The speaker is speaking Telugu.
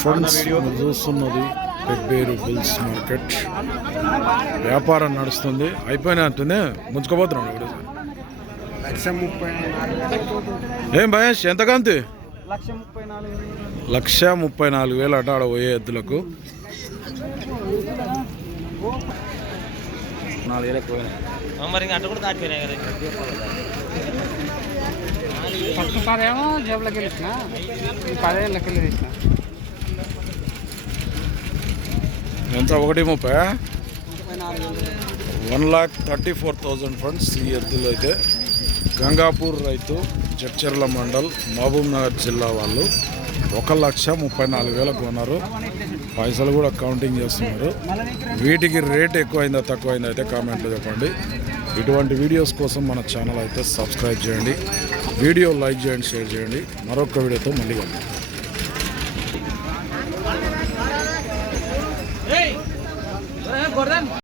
ఫ్రెండ్స్ మీరు చూస్తున్నది పెబ్బేరు బుల్స్ మార్కెట్ వ్యాపారం నడుస్తుంది. అయిపోయినట్టుంది ముంచుకోబోతున్నాడు ఒకటి లక్ష ముప్పై ఏం భయేష్ ఎంత కాంతి? లక్ష ముప్పై నాలుగు వేలు అట ఆడ పోయే ఎద్దులకు. నాలుగు వేలు ఎక్కువ మరి అట్ట కూడా దాటిపోయినాయి కదా. ఏమో జేబులోకి వెళ్ళిన పదేళ్ళకి వెళ్ళి తీసిన. ఎంత? ఒకటి ముప్పై? One lakh thirty four thousand funds ఈ ఎద్దులు అయితే. గంగాపూర్ రైతు జడ్చర్ల మండల్ మహబూబ్ నగర్ జిల్లా వాళ్ళు ఒక లక్ష ముప్పై నాలుగు వేల కొన్నారు. పైసలు కూడా కౌంటింగ్ చేస్తున్నారు. వీటికి రేట్ ఎక్కువైందా తక్కువైందా అయితే కామెంట్లో చెప్పండి. ఇటువంటి వీడియోస్ కోసం మన ఛానల్ అయితే సబ్స్క్రైబ్ చేయండి. వీడియో లైక్ చేయండి షేర్ చేయండి. మరొక వీడియోతో మళ్ళీ